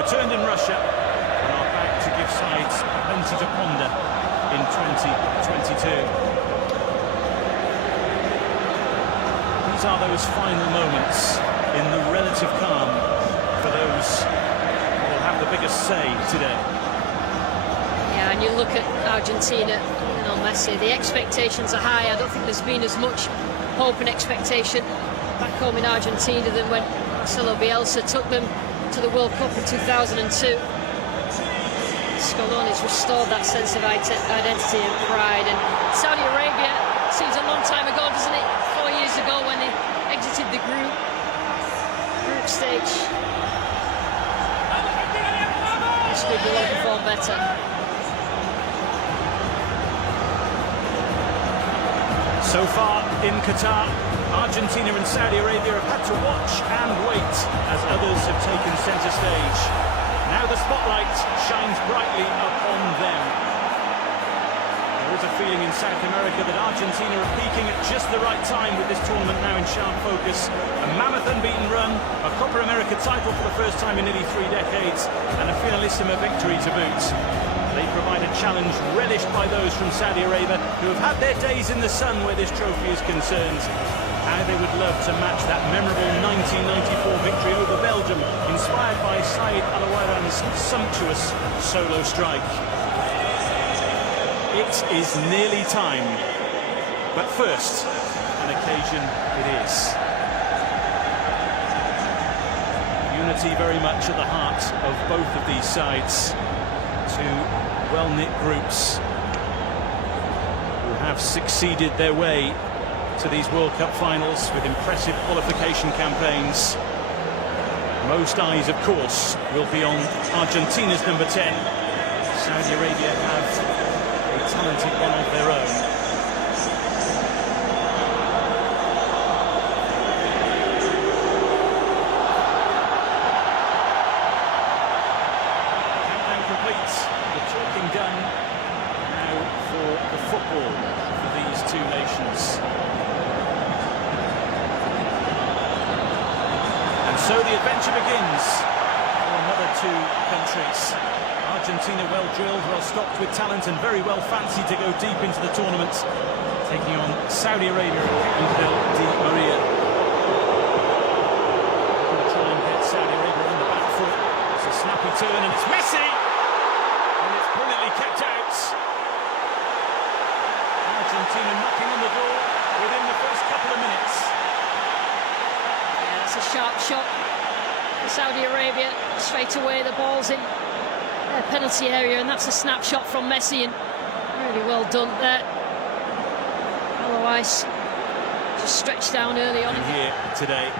returned in Russia and are back to give sides plenty to ponder in 2022. These are those final moments in the relative calm for those who will have the biggest say today. Yeah, and you look at Argentina, Messi, the expectations are high. I don't think there's been as much hope and expectation back home in Argentina than when Marcelo Bielsa took them to the World Cup in 2002. Scaloni's restored that sense of identity and pride, and Saudi Arabia seems a long time ago, doesn't it? 4 years ago when they exited the group stage. This week will perform better. So far in Qatar, Argentina and Saudi Arabia have had to watch and wait as others have taken centre stage. Now the spotlight shines brightly upon them. There is a feeling in South America that Argentina are peaking at just the right time with this tournament now in sharp focus. A mammoth unbeaten run, a Copa America title for the first time in nearly 3 decades, and a finalissima victory to boot. They provide a challenge relished by those from Saudi Arabia who have had their days in the sun where this trophy is concerned. How they would love to match that memorable 1994 victory over Belgium, inspired by Said Al-Awairan's sumptuous solo strike. It is nearly time, but first, an occasion it is. Unity very much at the heart of both of these sides. Two well-knit groups who have succeeded their way to these World Cup finals with impressive qualification campaigns. Most eyes, of course, will be on Argentina's number 10. Saudi Arabia have a talented one of their own. Countdown complete, the talking done. Now for the football for these two nations. So the adventure begins for another two countries. Argentina well drilled, well stocked with talent and very well fancied to go deep into the tournament, taking on Saudi Arabia and Angel Di Maria. Going to try and get Saudi Arabia on the back foot. It's a snappy turn and it's Messi! And it's brilliantly kept out. Argentina knocking on the door within the first couple of minutes. It's a sharp shot for Saudi Arabia. Straight away the ball's in their penalty area, and that's a snapshot from Messi, and really well done there. Otherwise, just stretched down early on. Here today,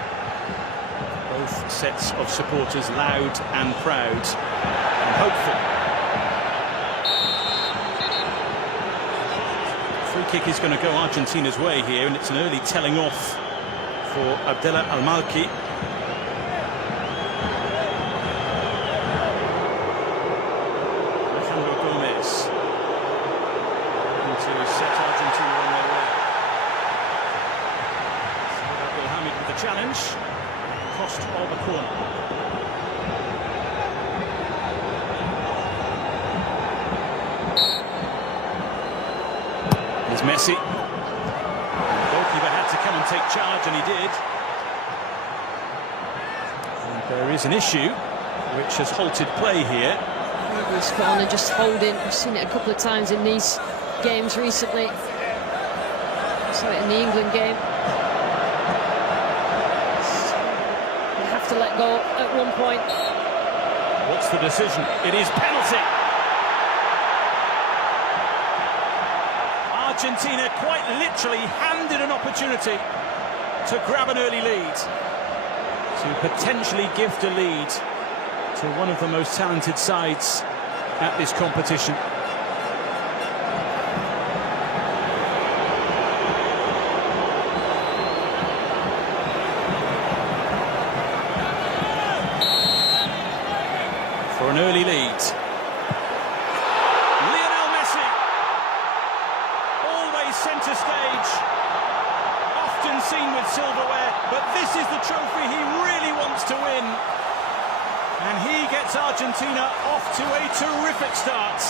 both sets of supporters loud and proud and hopeful. Free kick is going to go Argentina's way here, and it's an early telling off for Abdullah Al-Malki. Alejandro Gomez looking to set Argentina on their way. Abdelhamid with the challenge, cost of a corner. Here's Messi. To come and take charge, and he did. And there is an issue which has halted play here. This corner just holding. I've seen it a couple of times in these games recently. Saw it in the England game. You have to let go at one point. What's the decision? It is penalty. Argentina quite literally handed an opportunity to grab an early lead, to potentially gift a lead to one of the most talented sides at this competition. For an early lead. Centre stage, often seen with silverware, but this is the trophy he really wants to win, and he gets gets Argentina off to a terrific start.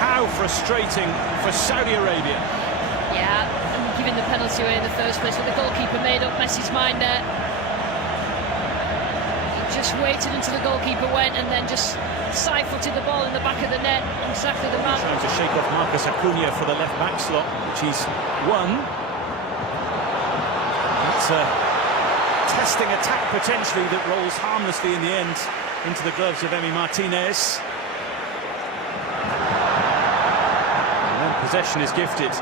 How frustrating for Saudi Arabia. Yeah, and giving the penalty away in the first place, but the goalkeeper made up Messi's mind there. He just waited until the goalkeeper went and then just side-footed the ball in the back of the net. Exactly the man. Trying to shake off Marcus Acuna for the left-back slot, which he's won. It's a testing attack potentially that rolls harmlessly in the end into the gloves of Emi Martinez. Possession is gifted,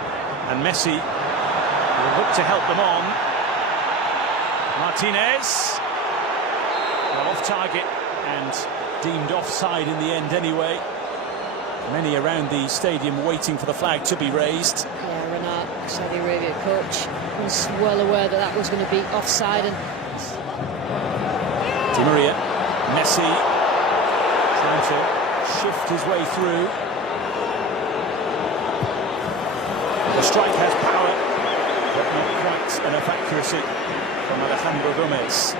and Messi will look to help them on. Martinez, well, off target and deemed offside in the end anyway. Many around the stadium waiting for the flag to be raised. Yeah, Renat, Saudi Arabia coach, was well aware that that was going to be offside. And Di Maria, Messi trying to shift his way through. The strike has power, but not quite enough accuracy from Alejandro Gomez.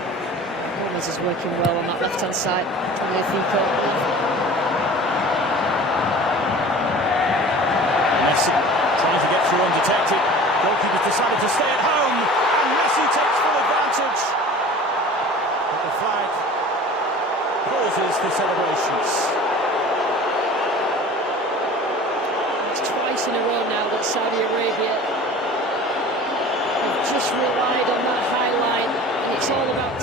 Gomez is working well on that left-hand side. Messi trying to get through undetected. Goalkeeper's decided to stay at home, and Messi takes full advantage. But the flag pauses the celebrations. Twice in a row now that Saudi Arabia have just relied on that high line, and it's all about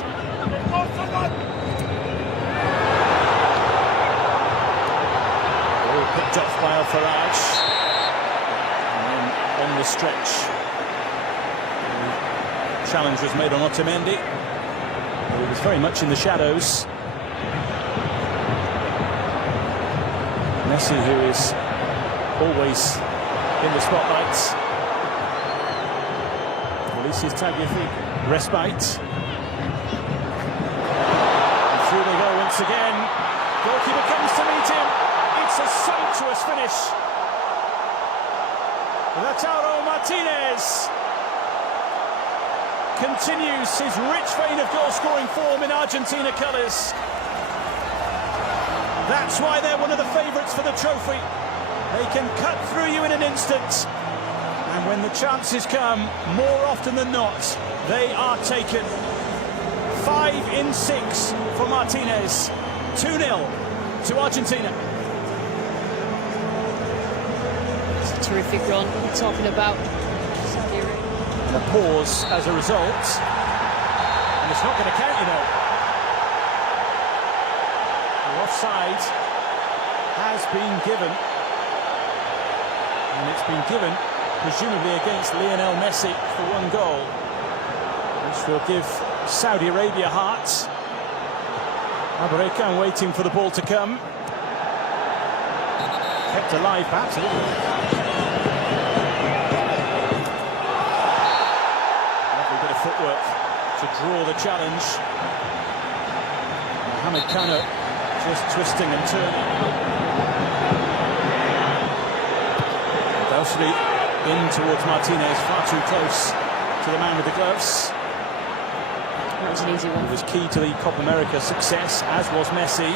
Ball picked off by Al Faraj, and then on the stretch the challenge was made on Otamendi, who was very much in the shadows. Messi, who is always in the spotlight, releases Tagliafico. Respite. And through they go once again. Goalkeeper comes to meet him. It's a sumptuous finish. Lautaro Martinez continues his rich vein of goal-scoring form in Argentina colours. That's why they're one of the favourites for the trophy. They can cut through you in an instant, and when the chances come, more often than not, they are taken. 5 in 6 for Martinez. 2-0 to Argentina. It's a terrific run. We're talking about Saudi Arabia. And a pause as a result, and it's not going to count, you know. The offside has been given. And it's been given, presumably against Lionel Messi for 1 goal, which will give Saudi Arabia heart. Abareka waiting for the ball to come. Kept alive, perhaps a little. Lovely bit of footwork to draw the challenge. Mohamed Kano just twisting and turning. In towards Martinez, far too close to the man with the gloves. That was an easy one. He was key to the Copa America success, as was Messi.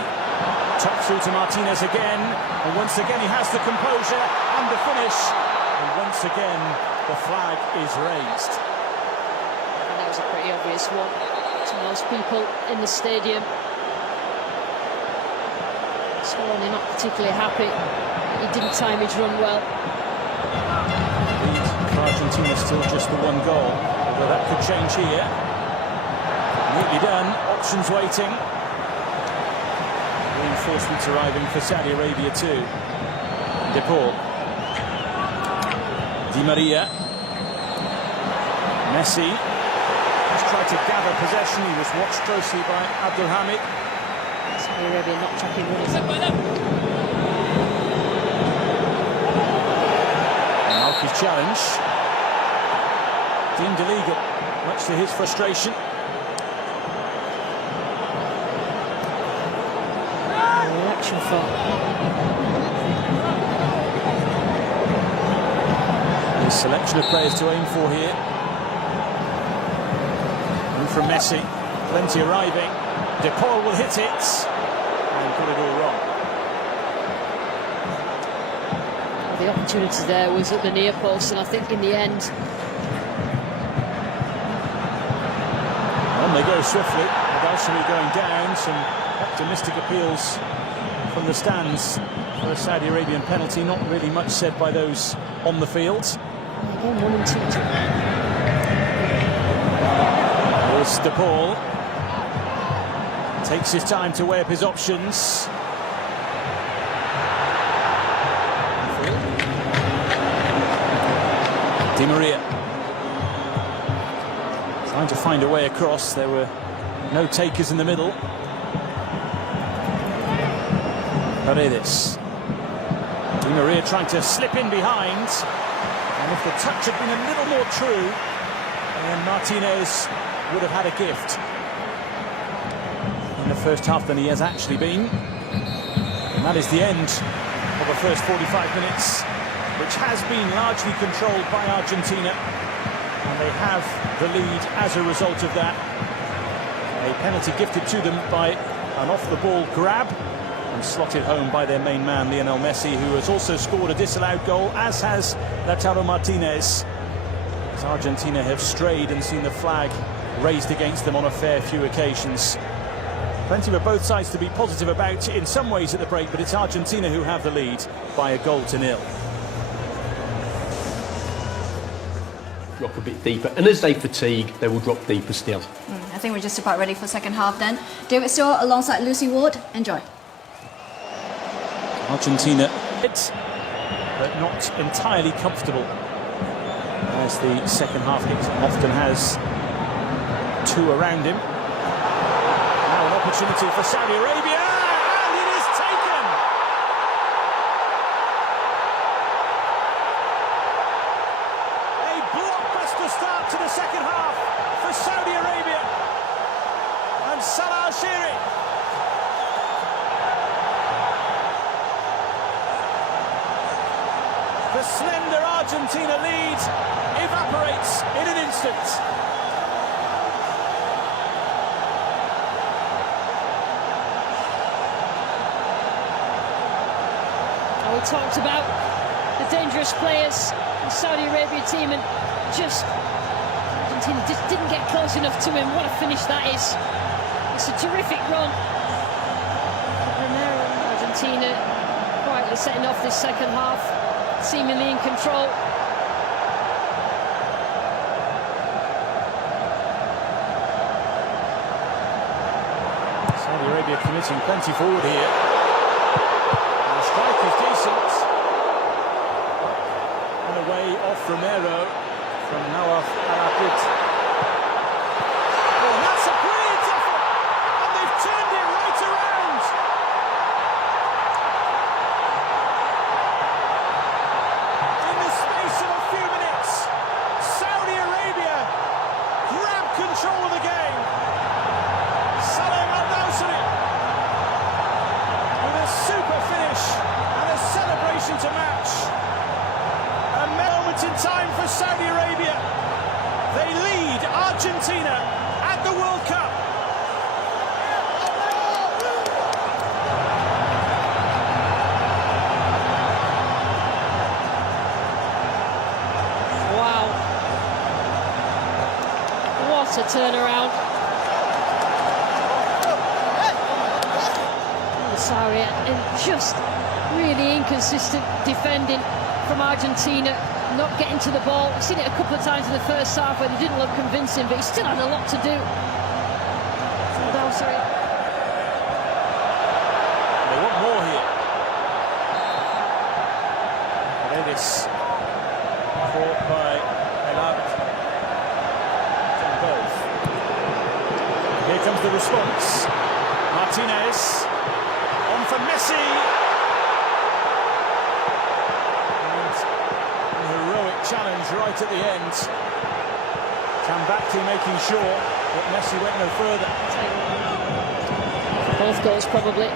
Top through to Martinez again, and once again he has the composure and the finish. And once again, the flag is raised. And that was a pretty obvious one to most people in the stadium. Scoloni not particularly happy. He didn't time his run well. Argentina still just the 1 goal, although that could change here. Neatly done, options waiting. Reinforcements arriving for Saudi Arabia too. De Paul. Di Maria. Messi has tried to gather possession. He was watched closely by Abdulhamid. Saudi Arabia not tracking runners. Malki's challenge. Deemed illegal, much to his frustration. Reaction for Nice selection of players to aim for here. And from Messi, plenty arriving. De Paul will hit it and put it all wrong. The opportunity there was at the near post, and I think in the end. On they go swiftly. Adalsari going down. Some optimistic appeals from the stands for a Saudi Arabian penalty. Not really much said by those on the field. Again, 1 and 2. Here's De Paul. Takes his time to weigh up his options. Di Maria. Trying to find a way across. There were no takers in the middle. Paredes. Di Maria trying to slip in behind. And if the touch had been a little more true, then Martinez would have had a gift in the first half than he has actually been. And that is the end of the first 45 minutes, which has been largely controlled by Argentina. And they have the lead as a result of that. A penalty gifted to them by an off-the-ball grab and slotted home by their main man, Lionel Messi, who has also scored a disallowed goal, as has Lautaro Martinez. As Argentina have strayed and seen the flag raised against them on a fair few occasions. Plenty for both sides to be positive about in some ways at the break, but it's Argentina who have the lead by 1-0. Drop a bit deeper, and as they fatigue, they will drop deeper still. I think we're just about ready for second half then. David Stewart alongside Lucy Ward. Enjoy. Argentina, but not entirely comfortable as the second half hit often has two around him. Now an opportunity for Saudi Arabia, and it is taken! A blockbuster start to the second half for Saudi Arabia and Salah Al-Shiri. The slender Argentina lead evaporates in an instant. We talked about the dangerous players, the Saudi Arabia team, and just Argentina just didn't get close enough to him. What a finish that is. It's a terrific run. Argentina quietly setting off this second half, seemingly in control. Saudi Arabia committing plenty forward here. And the strike is decent. And away off Romero from Nawaf Al-Abid. Oh, that's a brilliant effort! And they've turned it right around! In the space of a few minutes, Saudi Arabia grab control of the game. Saleh Al-Dawsari with a super finish and a celebration to match. A moment in time for Saudi Arabia. They lead Argentina at the World Cup. Wow. What a turnaround. Sorry, and just really inconsistent defending from Argentina, not getting to the ball. We've seen it a couple of times in the first half where they didn't look convincing, but he still had a lot to do. Sorry. They want more here. Paredes caught by El-Abd. Done both. Here comes the response. Martinez on for Messi. And a heroic challenge right at the end. Tambacti making sure that Messi went no further. Both goals probably.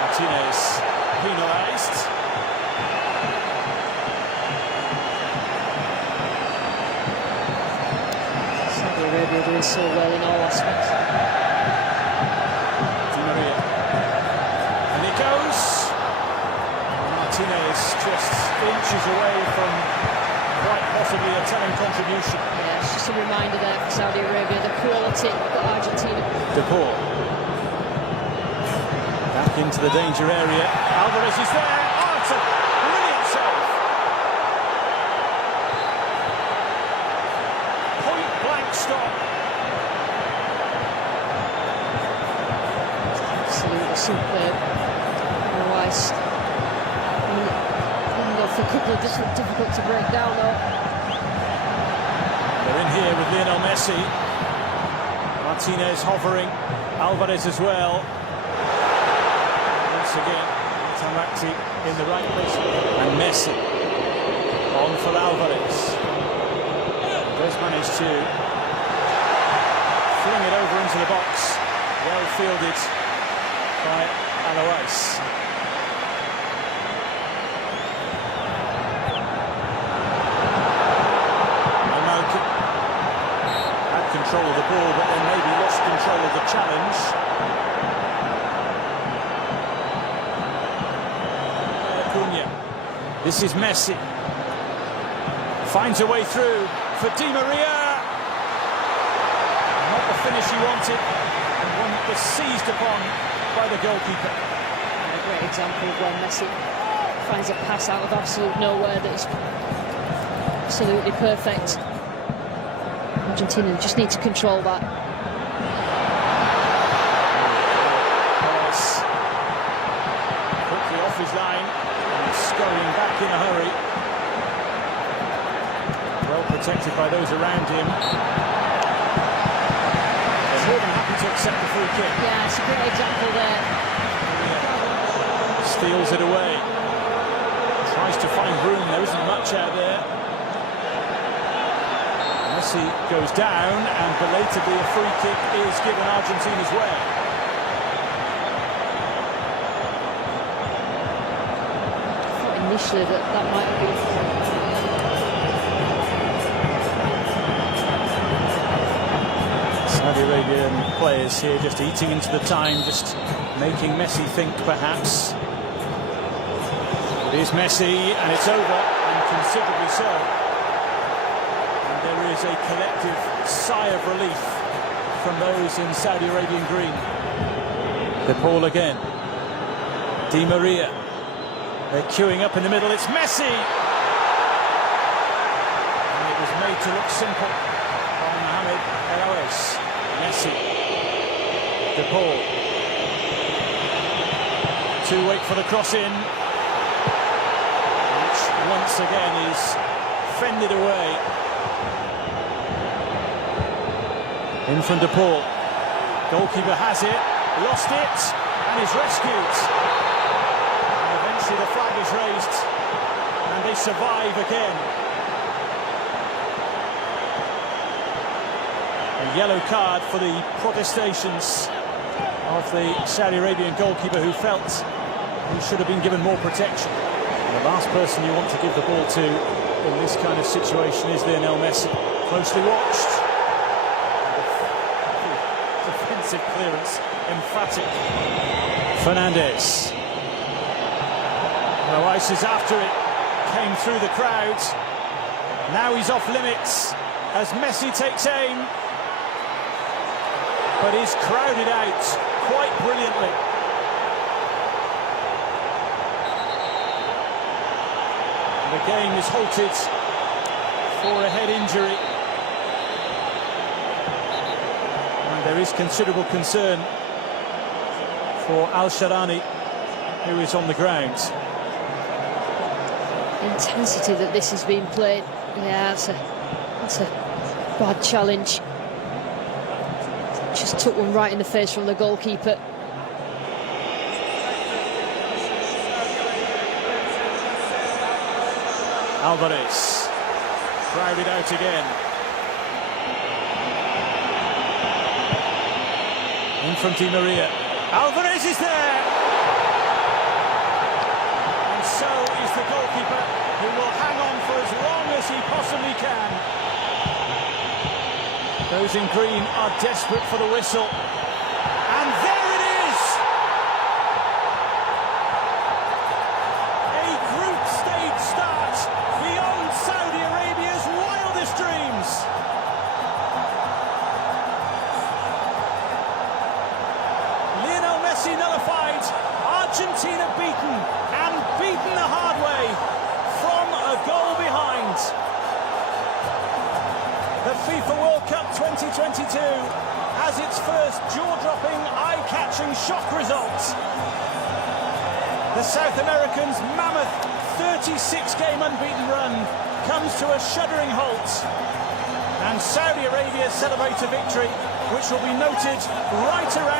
Martinez penalised. it. You've got Argentina. De Paul. Back into the danger area. Alvarez is there. Oh, it's a brilliant save. Point blank stop. Absolutely superb. Otherwise, for a couple of difficult to break down though. They're in here with Lionel Messi. Martinez hovering. Alvarez as well. Once again, Tamati in the right place. And Messi on for Alvarez. Does manage to fling it over into the box. Well fielded by Alois. Control of the ball, but then maybe lost control of the challenge. Acuna. This is Messi. Finds a way through for Di Maria. Not the finish he wanted, and one that was seized upon by the goalkeeper. And a great example of when Messi finds a pass out of absolute nowhere that is absolutely perfect. Argentina just need to control that. Pass. Quickly off his line and scurrying back in a hurry. Well protected by those around him. They're more than happy to accept the free kick. Yeah, it's a great example there. Steals it away. Tries to find room. There isn't much out there. Messi goes down, and belatedly a free kick is given Argentina's way. I thought initially that might be. Saudi Arabian players here just eating into the time, just making Messi think perhaps. It is Messi, and it's over, and considerably so. There is a collective sigh of relief from those in Saudi Arabian green. De Paul again. Di Maria. They're queuing up in the middle. It's Messi! And it was made to look simple by Mohamed Alois. Messi. De Paul. To wait for the cross in. Which once again is fended away. In from De Paul. Goalkeeper has it, lost it, and is rescued. And eventually the flag is raised, and they survive again. A yellow card for the protestations of the Saudi Arabian goalkeeper, who felt he should have been given more protection. And the last person you want to give the ball to in this kind of situation is Lionel Messi. Closely watched. Defensive clearance, emphatic. Fernandez. Alois is after it, came through the crowd. Now he's off limits as Messi takes aim, but is crowded out quite brilliantly. The game is halted for a head injury. And there is considerable concern for Al-Sharani, who is on the ground. The intensity that this is being played, yeah, that's a bad challenge. Just took one right in the face from the goalkeeper. Alvarez, crowded out again. In from Di Maria. Alvarez is there! And so is the goalkeeper, who will hang on for as long as he possibly can. Those in green are desperate for the whistle. And there it is! A group stage start beyond Saudi Arabia's wildest dreams. Argentina beaten, and beaten the hard way, from a goal behind. The FIFA World Cup 2022 has its first jaw-dropping, eye-catching shock result. The South Americans' mammoth 36-game unbeaten run comes to a shuddering halt, and Saudi Arabia celebrates a victory which will be noted right around